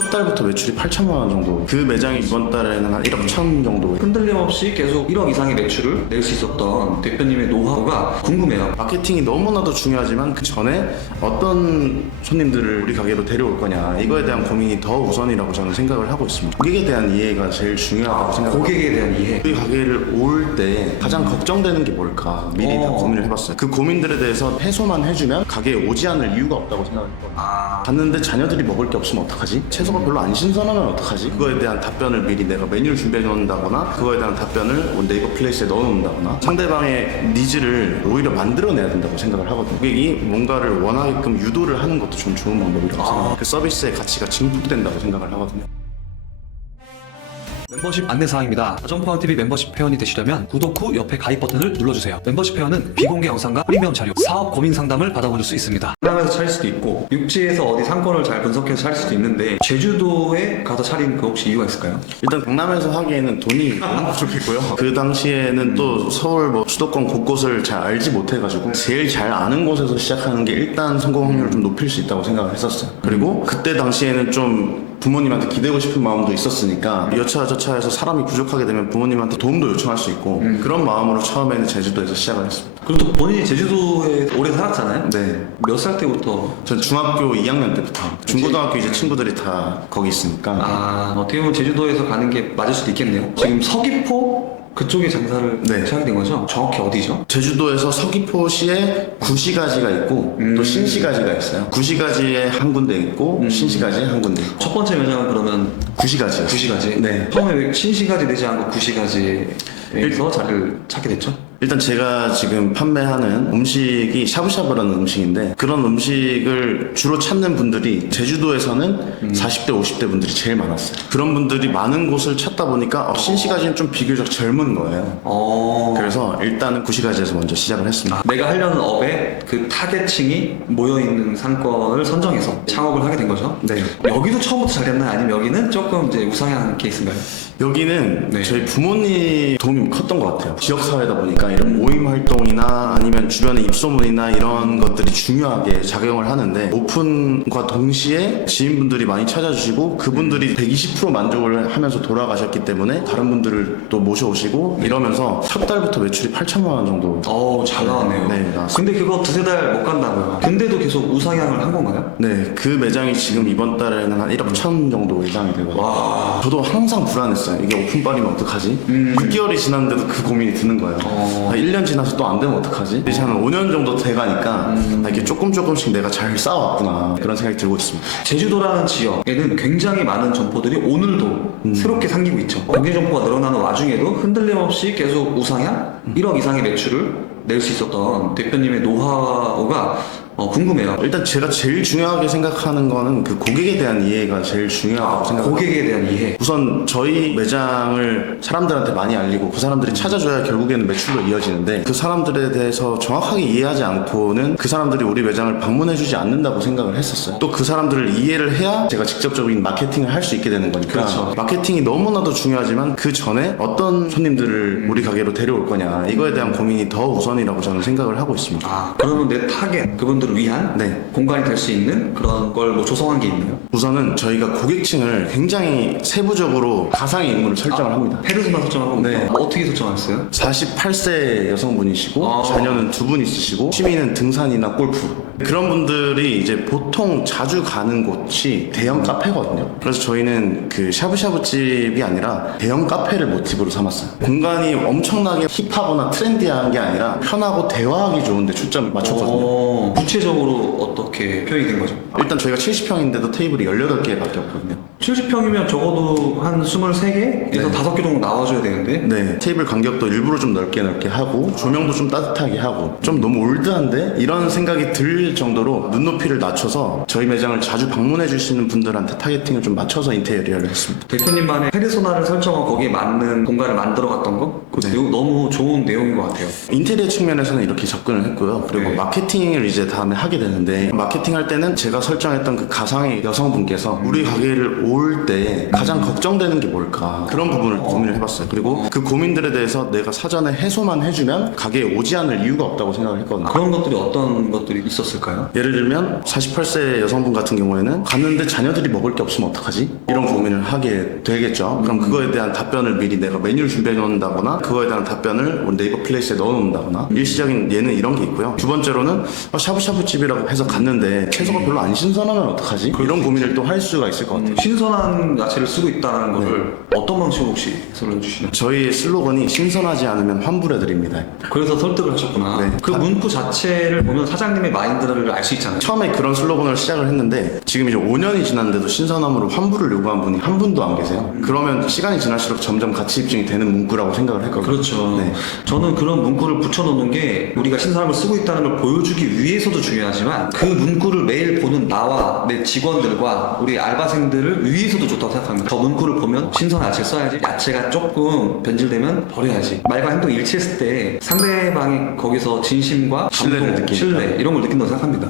첫 달부터 매출이 8천만 원 정도. 그 매장이 이번 달에는 한 1억 1천 정도. 흔들림 없이 계속 1억 이상의 매출을 낼 수 있었던 대표님의 노하우가 궁금해요. 마케팅이 너무나도 중요하지만 그 전에 어떤 손님들을 우리 가게로 데려올 거냐, 이거에 대한 고민이 더 우선이라고 저는 생각을 하고 있습니다. 고객에 대한 이해가 제일 중요하다고 생각합니다. 고객에 대한 이해. 우리 가게를 올 때 가장 걱정되는 게 뭘까 미리 다 고민을 해봤어요. 그 고민들에 대해서 해소만 해주면 가게에 오지 않을 이유가 없다고 생각했거든요. 갔는데 자녀들이 먹을 게 없으면 어떡하지? 채소가 별로 안 신선하면 어떡하지? 그거에 대한 답변을 미리 내가 메뉴를 준비해 놓는다거나, 그거에 대한 답변을 네이버 플레이스에 넣어 놓는다거나, 상대방의 니즈를 오히려 만들어내야 된다고 생각을 하거든요. 고객이 뭔가를 원하게끔 유도를 하는 것도 좀 좋은 방법이라고 생각해요. 그 서비스의 가치가 증폭된다고 생각을 하거든요. 멤버십 안내사항입니다. 점프아웃TV 멤버십 회원이 되시려면 구독 후 옆에 가입 버튼을 눌러주세요. 멤버십 회원은 비공개 영상과 프리미엄 자료, 사업 고민 상담을 받아보실 수 있습니다. 강남에서 차릴 수도 있고 육지에서 어디 상권을 잘 분석해서 차릴 수도 있는데 제주도에 가서 차린 그 혹시 이유가 있을까요? 일단 강남에서 하기에는 돈이 너무 부족했고요. 그 당시에는 또 서울 뭐 수도권 곳곳을 잘 알지 못해가지고 제일 잘 아는 곳에서 시작하는 게 일단 성공 확률을 좀 높일 수 있다고 생각을 했었어요. 그리고 그때 당시에는 좀 부모님한테 기대고 싶은 마음도 있었으니까 여차저차해서 사람이 부족하게 되면 부모님한테 도움도 요청할 수 있고 그런 마음으로 처음에는 제주도에서 시작을 했습니다. 그리고 또 본인이 제주도에 오래 살았잖아요? 네. 몇 살 때부터? 전 중학교 2학년 때부터, 중고등학교 이제 친구들이 다 거기 있으니까. 어떻게 보면 제주도에서 가는 게 맞을 수도 있겠네요. 지금 서귀포 그쪽에 장사를 네. 시작이 된 거죠? 정확히 어디죠? 제주도에서 서귀포시에 구시가지가 있고 또 신시가지가 있어요. 구시가지에 한 군데 있고 신시가지에 한 군데 있고. 첫 번째 매장은 그러면 구시가지요. 구시가지? 네. 처음에 왜 신시가지 되지 않고 구시가지에서 자리를 찾게 됐죠? 일단 제가 지금 판매하는 음식이 샤브샤브라는 음식인데, 그런 음식을 주로 찾는 분들이 제주도에서는 40대 50대 분들이 제일 많았어요. 그런 분들이 많은 곳을 찾다 보니까 신시가지는 좀 비교적 젊은 거예요. 그래서 일단은 구시가지에서 먼저 시작을 했습니다. 내가 하려는 업에 그 타겟층이 모여있는 상권을 선정해서 창업을 하게 된 거죠? 네. 여기도 처음부터 잘 됐나요? 아니면 여기는 조금 이제 우상향 케이스인가요? 여기는 네. 저희 부모님 도움이 컸던 것 같아요. 지역사회다 보니까 이런 모임 활동이나 아니면 주변의 입소문이나 이런 것들이 중요하게 작용을 하는데, 오픈과 동시에 지인분들이 많이 찾아주시고 그분들이 120% 만족을 하면서 돌아가셨기 때문에 다른 분들을 또 모셔오시고 이러면서 첫 달부터 매출이 8천만 원 정도. 잘 나왔네요. 네, 나왔습니다. 근데 그거 두세 달 못 간다고요? 근데도 계속 우상향을 한 건가요? 네, 그 매장이 지금 이번 달에는 한 1억 1천 정도 예상이 되거든요. 와. 저도 항상 불안했어요. 이게 오픈빨이면 어떡하지? 6개월이 지났는데도 그 고민이 드는 거예요. 1년 지나서 또 안 되면 어떡하지? 이제 한 5년 정도 돼가니까 이렇게 조금씩 내가 잘 쌓아왔구나, 그런 생각이 들고 있습니다. 제주도라는 지역에는 굉장히 많은 점포들이 오늘도 새롭게 생기고 있죠. 경제 점포가 늘어나는 와중에도 흔들림 없이 계속 우상향 1억 이상의 매출을 낼 수 있었던 대표님의 노하우가 궁금해요. 일단 제가 제일 중요하게 생각하는 거는 그 고객에 대한 이해가 제일 중요하다고 생각합니다. 고객에 대한 이해. 우선 저희 매장을 사람들한테 많이 알리고 그 사람들이 찾아줘야 결국에는 매출로 이어지는데, 그 사람들에 대해서 정확하게 이해하지 않고는 그 사람들이 우리 매장을 방문해주지 않는다고 생각을 했었어요. 또 그 사람들을 이해를 해야 제가 직접적인 마케팅을 할 수 있게 되는 거니까. 그렇죠. 마케팅이 너무나도 중요하지만 그 전에 어떤 손님들을 우리 가게로 데려올 거냐, 이거에 대한 고민이 더 우선이라고 저는 생각을 하고 있습니다. 그러면 내 타겟 그분들을 위한 네. 공간이 될 수 있는 그런 걸 뭐 조성한 게 있나요? 우선은 저희가 고객층을 굉장히 세부적으로 가상의 인물을 설정을 합니다. 페르소나 설정하고 네. 어떻게 설정했어요? 48세 여성분이시고 자녀는 2분 있으시고 취미는 등산이나 골프. 그런 분들이 이제 보통 자주 가는 곳이 대형 카페거든요. 그래서 저희는 그 샤브샤브 집이 아니라 대형 카페를 모티브로 삼았어요. 공간이 엄청나게 힙하거나 트렌디한 게 아니라 편하고 대화하기 좋은데 초점을 맞췄거든요. 구체적으로 어떻게 표현이 된 거죠? 일단 저희가 70평인데도 테이블이 18개밖에 없거든요. 70평이면 적어도 한 23개에서 5개 정도 나와줘야 되는데 네, 테이블 간격도 일부러 좀 넓게 하고 조명도 좀 따뜻하게 하고, 좀 너무 올드한데? 이런 생각이 들 정도로 눈높이를 낮춰서 저희 매장을 자주 방문해 주시는 분들한테 타겟팅을 좀 맞춰서 인테리어를 했습니다. 대표님만의 페르소나를 설정하고 거기에 맞는 공간을 만들어갔던 거? 그 네. 너무 좋은 내용인 것 같아요. 인테리어 측면에서는 이렇게 접근을 했고요. 그리고 네. 마케팅을 이제 다음에 하게 되는데, 마케팅 할 때는 제가 설정했던 그 가상의 여성분께서 우리 가게를 모을 때 가장 걱정되는 게 뭘까 그런 부분을 고민을 해봤어요. 그리고 그 고민들에 대해서 내가 사전에 해소만 해주면 가게에 오지 않을 이유가 없다고 생각을 했거든요. 그런 것들이 어떤 것들이 있었을까요? 예를 들면 48세 여성분 같은 경우에는 갔는데 자녀들이 먹을 게 없으면 어떡하지? 이런 고민을 하게 되겠죠. 그럼 그거에 대한 답변을 미리 내가 메뉴를 준비해 놓는다거나 그거에 대한 답변을 우리 네이버 플레이스에 넣어 놓는다거나 일시적인 예는 이런 게 있고요. 두 번째로는 샤브샤브 집이라고 해서 갔는데 채소가 별로 안 신선하면 어떡하지? 이런 고민을 또 할 수가 있을 것 같아요. 신선한 야채를 쓰고 있다는 거를 어떤 방식으로 혹시 설명 주시나요? 저희의 슬로건이 신선하지 않으면 환불해드립니다. 그래서 설득을 하셨구나. 네. 그 문구 자체를 보면 사장님의 마인드를 알 수 있잖아요. 처음에 그런 슬로건을 시작을 했는데 지금 이제 5년이 지났는데도 신선함으로 환불을 요구한 분이 한 분도 안 계세요. 그러면 시간이 지날수록 점점 가치 입증이 되는 문구라고 생각을 했거든요. 그렇죠. 네. 저는 그런 문구를 붙여놓는 게 우리가 신선함을 쓰고 있다는 걸 보여주기 위해서도 중요하지만 그 문구를 매일 보는 나와 내 직원들과 우리 알바생들을 위해서도 좋다고 생각합니다. 저 문구를 보면 신선한 야채 써야지, 야채가 조금 변질되면 버려야지. 말과 행동이 일치했을 때 상대방이 거기서 진심과 신뢰를 감동, 느끼니까. 신뢰 이런 걸 느낀다고 생각합니다.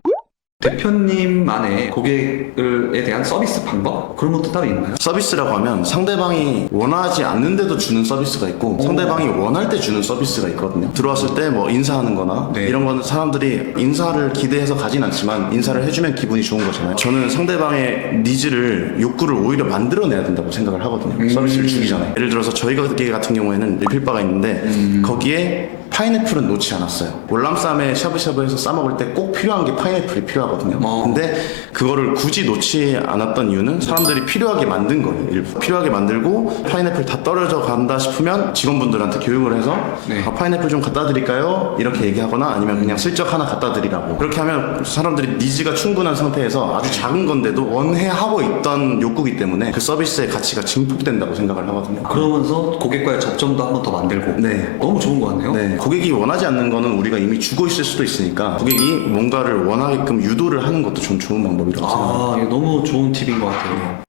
대표님만의 고객에 대한 서비스 방법? 그런 것도 따로 있나요? 서비스라고 하면 상대방이 원하지 않는데도 주는 서비스가 있고 상대방이 원할 때 주는 서비스가 있거든요. 들어왔을 때 뭐 인사하는 거나 네. 이런 거는 사람들이 인사를 기대해서 가진 않지만 인사를 해주면 기분이 좋은 거잖아요. 저는 상대방의 니즈를 욕구를 오히려 만들어내야 된다고 생각을 하거든요. 서비스를 주기 전에. 예를 들어서 저희 가게 같은 경우에는 리필바가 있는데 거기에 파인애플은 놓지 않았어요. 월남쌈에 샤브샤브해서 싸먹을 때 꼭 필요한 게 파인애플이 필요하거든요. 근데 그거를 굳이 놓지 않았던 이유는 사람들이 필요하게 만든 거예요. 일부. 필요하게 만들고 파인애플 다 떨어져 간다 싶으면 직원분들한테 교육을 해서 네. 파인애플 좀 갖다 드릴까요? 이렇게 얘기하거나 아니면 그냥 슬쩍 하나 갖다 드리라고. 그렇게 하면 사람들이 니즈가 충분한 상태에서 아주 작은 건데도 원해하고 있던 욕구기 때문에 그 서비스의 가치가 증폭된다고 생각을 하거든요. 그러면서 고객과의 접점도 한 번 더 만들고 네. 너무 좋은 것 같네요. 네. 고객이 원하지 않는 거는 우리가 이미 주고 있을 수도 있으니까 고객이 뭔가를 원하게끔 유도를 하는 것도 좀 좋은 방법이라고 생각합니다. 이거 너무 좋은 팁인 것 같아요.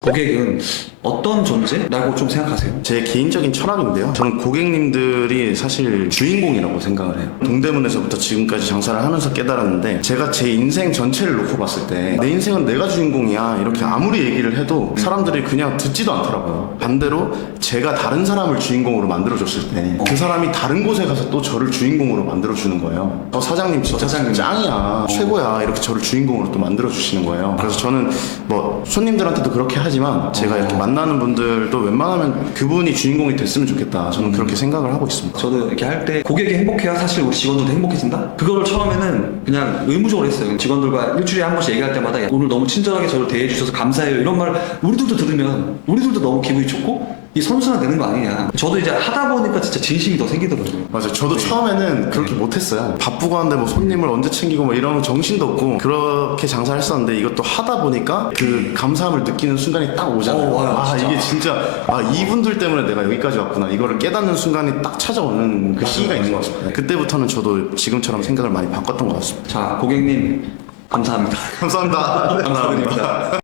고객은 어떤 존재라고 좀 생각하세요? 제 개인적인 철학인데요. 저는 고객님들이 사실 주인공이라고 생각을 해요. 동대문에서부터 지금까지 장사를 하면서 깨달았는데 제가 제 인생 전체를 놓고 봤을 때 내 인생은 내가 주인공이야 이렇게 아무리 얘기를 해도 사람들이 그냥 듣지도 않더라고요. 반대로 제가 다른 사람을 주인공으로 만들어줬을 때 그 사람이 다른 곳에 가서 또 저를 주인공으로 만들어주는 거예요. 사장님 진짜 사장님. 짱이야 최고야 이렇게 저를 주인공으로 또 만들어주시는 거예요. 그래서 저는 뭐 손님들한테도 그렇게 하지만 제가 이렇게 만나는 분들도 웬만하면 그분이 주인공이 됐으면 좋겠다. 저는 그렇게 생각을 하고 있습니다. 저도 이렇게 할 때 고객이 행복해야 사실 우리 직원들도 행복해진다? 그거를 처음에는 그냥 의무적으로 했어요. 직원들과 일주일에 한 번씩 얘기할 때마다 야, 오늘 너무 친절하게 저를 대해주셔서 감사해요 이런 말 우리들도 들으면 우리들도 너무 기분이 좋고 이 선순환 되는 거 아니냐. 저도 이제 하다 보니까 진짜 진심이 더 생기더라고요. 맞아요. 저도 처음에는 그렇게 못했어요. 바쁘고 한데 뭐 손님을 언제 챙기고 뭐 이런 정신도 없고 그렇게 장사를 했었는데 이것도 하다 보니까 그 감사함을 느끼는 순간이 딱 오잖아요. 와요, 진짜. 이게 진짜 이분들 때문에 내가 여기까지 왔구나. 이거를 깨닫는 순간이 딱 찾아오는 그 시기가 있는 것 같습니다. 그때부터는 저도 지금처럼 생각을 많이 바꿨던 것 같습니다. 자, 고객님 감사합니다. 감사합니다. 감사드립니다.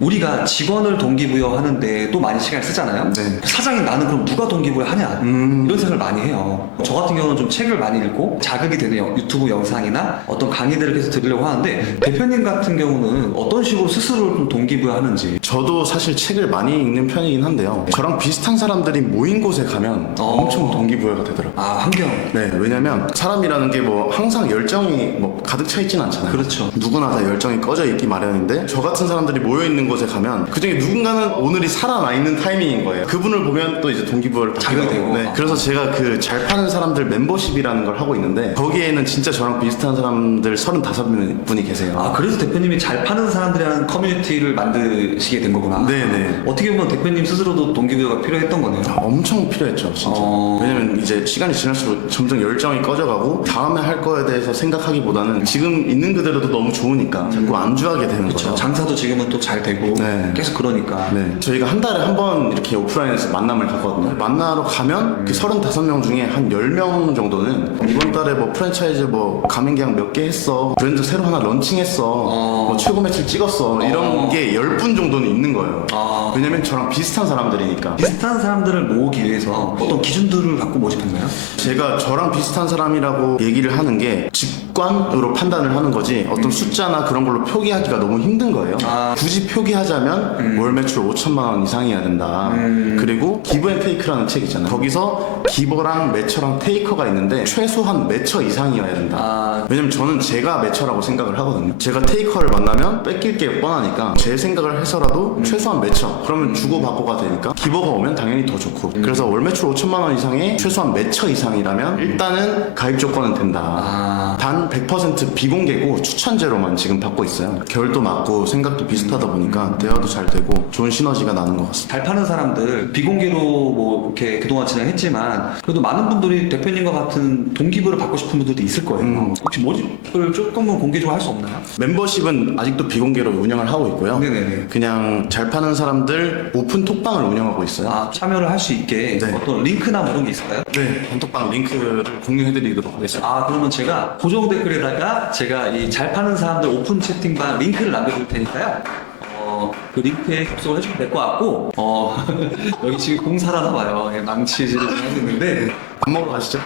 우리가 직원을 동기부여하는데 또 많이 시간을 쓰잖아요. 네. 사장님 나는 그럼 누가 동기부여하냐 이런 생각을 많이 해요. 저 같은 경우는 좀 책을 많이 읽고 자극이 되는 유튜브 영상이나 어떤 강의들을 계속 들으려고 하는데 대표님 같은 경우는 어떤 식으로 스스로를 좀 동기부여하는지. 저도 사실 책을 많이 읽는 편이긴 한데요. 저랑 비슷한 사람들이 모인 곳에 가면 엄청 동기부여가 되더라고요. 환경. 네, 왜냐면 사람이라는 게 뭐 항상 열정이 뭐 가득 차 있진 않잖아요. 그렇죠. 누구나 다 열정이 꺼져 있기 마련인데 저 같은 사람들이 모여 있는 곳에 가면 그중에 누군가는 오늘이 살아나 있는 타이밍인 거예요. 그분을 보면 또 이제 동기부여를 받게 자극이 되고. 네, 그래서 제가 그 잘 파는 사람들 멤버십이라는 걸 하고 있는데 거기에는 진짜 저랑 비슷한 사람들 35분이 계세요. 그래서 대표님이 잘 파는 사람들이라는 커뮤니티를 만드시게 된 거구나. 네네. 어떻게 보면 대표님 스스로도 동기부여가 필요했던 거네요. 엄청 필요했죠, 진짜. 왜냐면 이제 시간이 지날수록 점점 열정이 꺼져가고 다음에 할 거에 대해서 생각하기보다는 지금 있는 그대로도 너무 좋으니까 자꾸 안주하게 되는 그렇죠. 거죠. 장사도 지금은 또 잘 되고 네. 계속 그러니까. 네. 저희가 한 달에 한 번 이렇게 오프라인에서 만남을 갖거든요. 만나러 가면 그 35명 중에 한 10명 정도는 이번 달에 뭐 프랜차이즈 뭐 가맹 계약 몇 개 했어. 브랜드 새로 하나 런칭했어. 뭐 최고 매출 찍었어. 이런 게 10분 정도는 있는 거예요. 왜냐면 저랑 비슷한 사람들이니까. 비슷한 사람들을 모으기 위해서 어떤 기준들을 갖고 모집했나요? 제가 저랑 비슷한 사람이라고 얘기를 하는 게 직관으로 판단을 하는 거지 어떤 숫자나 그런 걸로 표기하기가 너무 힘든 거예요. 굳이 포기하자면 월 매출 5천만 원 이상이어야 된다. 그리고 기브 앤 테이크라는 책 있잖아요. 거기서 기버랑 매처랑 테이커가 있는데 최소한 매처 이상이어야 된다. 왜냐면 저는 제가 매처라고 생각을 하거든요. 제가 테이커를 만나면 뺏길 게 뻔하니까 제 생각을 해서라도 최소한 매처, 그러면 주고받고가 되니까 기버가 오면 당연히 더 좋고. 그래서 월 매출 5천만 원 이상의 최소한 매처 이상이라면 일단은 가입 조건은 된다. 단 100% 비공개고 추천제로만 지금 받고 있어요. 결도 맞고 생각도 비슷하다 보니까 대화도 잘 되고 좋은 시너지가 나는 것 같습니다. 잘 파는 사람들 비공개로 뭐 이렇게 그동안 진행했지만 그래도 많은 분들이 대표님과 같은 동기부를 받고 싶은 분들도 있을 거예요. 혹시 모집을 조금은 공개적으로 할 수 없나요? 멤버십은 아직도 비공개로 운영을 하고 있고요. 네네네. 그냥 잘 파는 사람들 오픈 톡방을 운영하고 있어요. 참여를 할 수 있게 네. 어떤 링크나 뭐 이런 게 있을까요? 네, 단톡방 링크를 공유해드리도록 하겠습니다. 그러면 제가 고정 댓글에다가 제가 이 잘 파는 사람들 오픈 채팅방 링크를 남겨둘 테니까요. 그 링크에 접속을 해주면 될 것 같고, 여기 지금 공사를 하나 봐요. 예, 망치질을 좀 하고 있는데, 밥 먹으러 가시죠.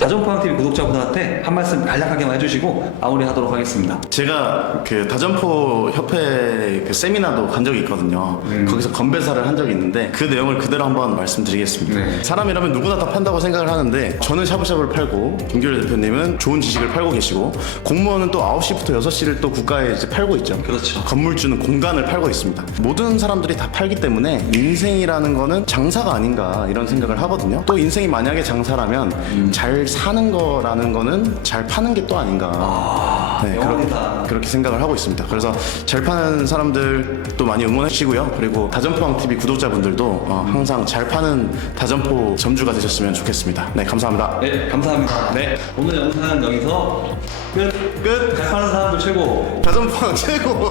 다전포항TV 구독자분들한테 한 말씀 간략하게만 해주시고 마무리하도록 하겠습니다. 제가 그 다점포 협회 그 세미나도 간 적이 있거든요. 거기서 건배사를 한 적이 있는데 그 내용을 그대로 한번 말씀드리겠습니다. 네. 사람이라면 누구나 다 판다고 생각을 하는데 저는 샤브샤브를 팔고 김규일 대표님은 좋은 지식을 팔고 계시고 공무원은 또 9시부터 6시를 또 국가에 이제 팔고 있죠. 그렇죠. 건물주는 공간을 팔고 있습니다. 모든 사람들이 다 팔기 때문에 인생이라는 거는 장사가 아닌가 이런 생각을 하거든요. 또 인생이 만약에 장사라면 잘 사는 거라는 거는 잘 파는 게 또 아닌가. 네, 영원이다. 그렇게 생각을 하고 있습니다. 그래서 잘 파는 사람들도 많이 응원해 주시고요. 그리고 다점포항TV 구독자분들도 항상 잘 파는 다점포 점주가 되셨으면 좋겠습니다. 네, 감사합니다. 네, 감사합니다. 네. 오늘 영상은 여기서 끝! 끝! 잘 파는 사람들 최고! 다점포항 최고!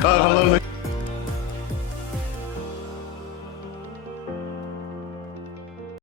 감사합니다.